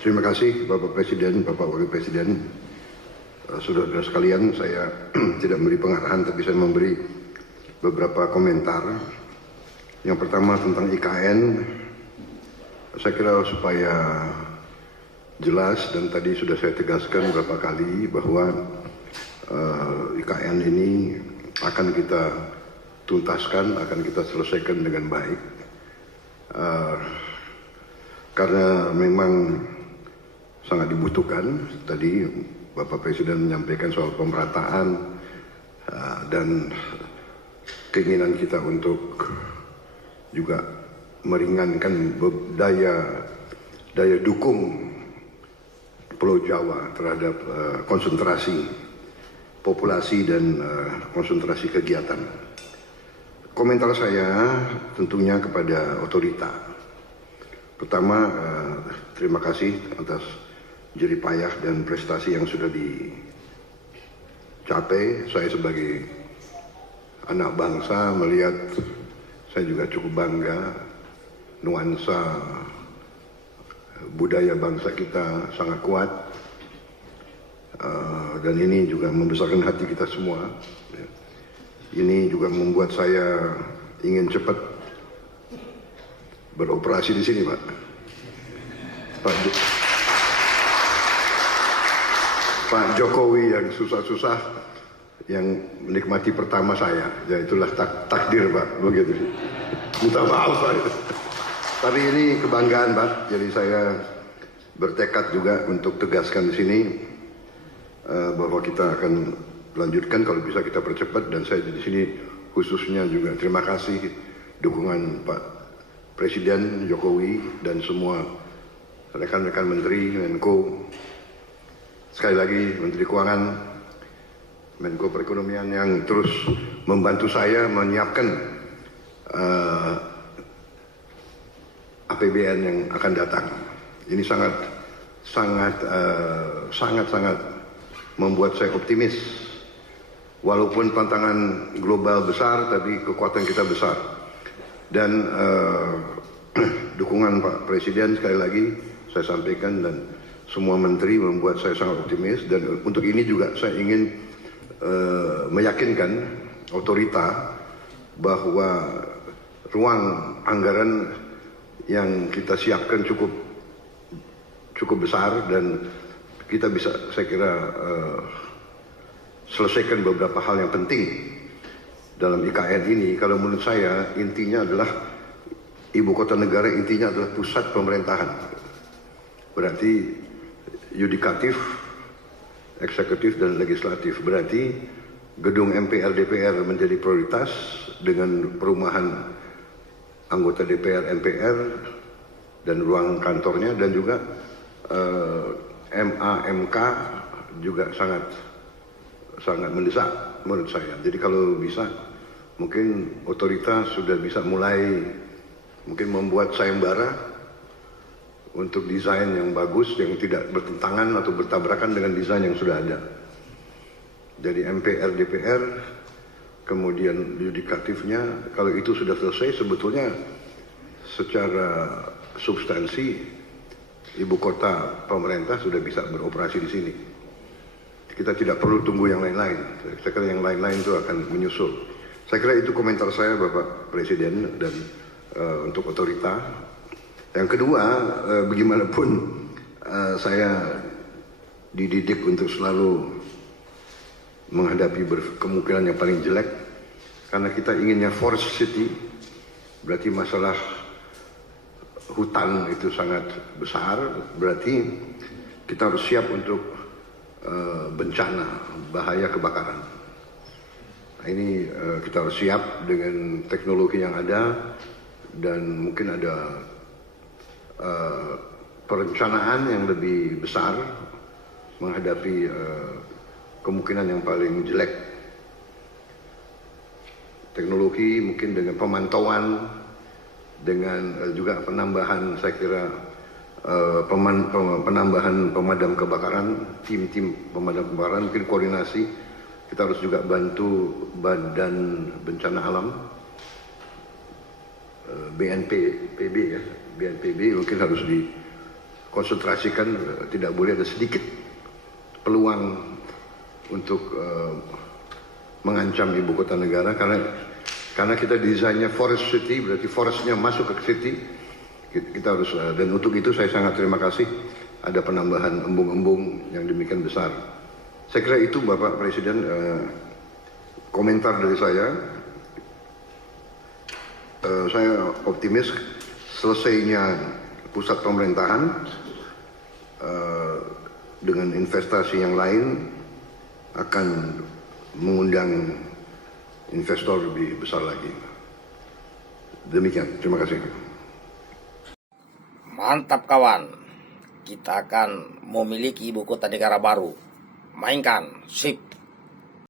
Terima kasih Bapak Presiden, Bapak Wakil Presiden, saudara-saudara sekalian. Saya tidak memberi pengarahan, tapi saya memberi beberapa komentar. Yang pertama tentang IKN, saya kira supaya jelas dan tadi sudah saya tegaskan beberapa kali bahwa IKN ini akan kita tuntaskan, akan kita selesaikan dengan baik. Karena memang sangat dibutuhkan. Tadi Bapak Presiden menyampaikan soal pemerataan dan keinginan kita untuk juga meringankan daya dukung Pulau Jawa terhadap konsentrasi populasi dan konsentrasi kegiatan. Komentar saya tentunya kepada otorita. Pertama, terima kasih atas jerih payah dan prestasi yang sudah dicapai. Saya sebagai anak bangsa melihat, saya juga cukup bangga nuansa budaya bangsa kita sangat kuat, dan ini juga membesarkan hati kita semua. Ini juga membuat saya ingin cepat beroperasi di sini, Pak. Pak Jokowi yang susah-susah, yang menikmati pertama saya, ya itulah takdir, Pak, begitu. Minta maaf, Pak. Tapi ini kebanggaan, Pak. Jadi saya bertekad juga untuk tegaskan di sini bahwa kita akan lanjutkan, kalau bisa kita percepat. Dan saya di sini khususnya juga terima kasih dukungan Pak Presiden Jokowi dan semua rekan-rekan Menteri, Menko. Sekali lagi Menteri Keuangan, Menko Perekonomian yang terus membantu saya menyiapkan APBN yang akan datang. Ini sangat membuat saya optimis. Walaupun tantangan global besar, tapi kekuatan kita besar. Dan dukungan Pak Presiden sekali lagi saya sampaikan, dan semua menteri membuat saya sangat optimis. Dan untuk ini juga saya ingin meyakinkan otorita bahwa ruang anggaran yang kita siapkan cukup besar, dan kita bisa, saya kira, selesaikan beberapa hal yang penting dalam IKN ini. Kalau menurut saya intinya adalah ibu kota negara, intinya adalah pusat pemerintahan. Berarti yudikatif, eksekutif, dan legislatif. Berarti gedung MPR DPR menjadi prioritas dengan perumahan anggota DPR MPR dan ruang kantornya, dan juga MA/MK juga sangat mendesak menurut saya. Jadi kalau bisa, mungkin otoritas sudah bisa mulai mungkin membuat sayembara untuk desain yang bagus, yang tidak bertentangan atau bertabrakan dengan desain yang sudah ada. Jadi MPR DPR, kemudian yudikatifnya, kalau itu sudah selesai, sebetulnya secara substansi ibu kota pemerintah sudah bisa beroperasi di sini. Kita tidak perlu tunggu yang lain-lain. Saya kira yang lain-lain itu akan menyusul. Saya kira itu komentar saya, Bapak Presiden, dan untuk otorita. Yang kedua, bagaimanapun saya dididik untuk selalu menghadapi kemungkinan yang paling jelek, karena kita inginnya forest city. Berarti masalah hutan itu sangat besar, berarti kita harus siap untuk bencana, bahaya kebakaran. Nah, ini kita harus siap dengan teknologi yang ada, dan mungkin ada perencanaan yang lebih besar menghadapi kemungkinan yang paling jelek. Teknologi mungkin dengan pemantauan, dengan juga penambahan, saya kira penambahan pemadam kebakaran, tim-tim pemadam kebakaran, mungkin koordinasi. Kita harus juga bantu Badan Bencana Alam, BNPB ya, BNPB mungkin harus konsentrasikan, tidak boleh ada sedikit peluang untuk mengancam ibu kota negara, karena kita desainnya forest city, berarti forestnya masuk ke city. Kita harus, dan untuk itu saya sangat terima kasih ada penambahan embung-embung yang demikian besar. Saya kira itu Bapak Presiden komentar dari saya. Saya optimis selesainya pusat pemerintahan dengan investasi yang lain akan mengundang investor lebih besar lagi. Demikian, terima kasih. Mantap kawan, kita akan memiliki ibu kota negara baru. Mainkan, sip.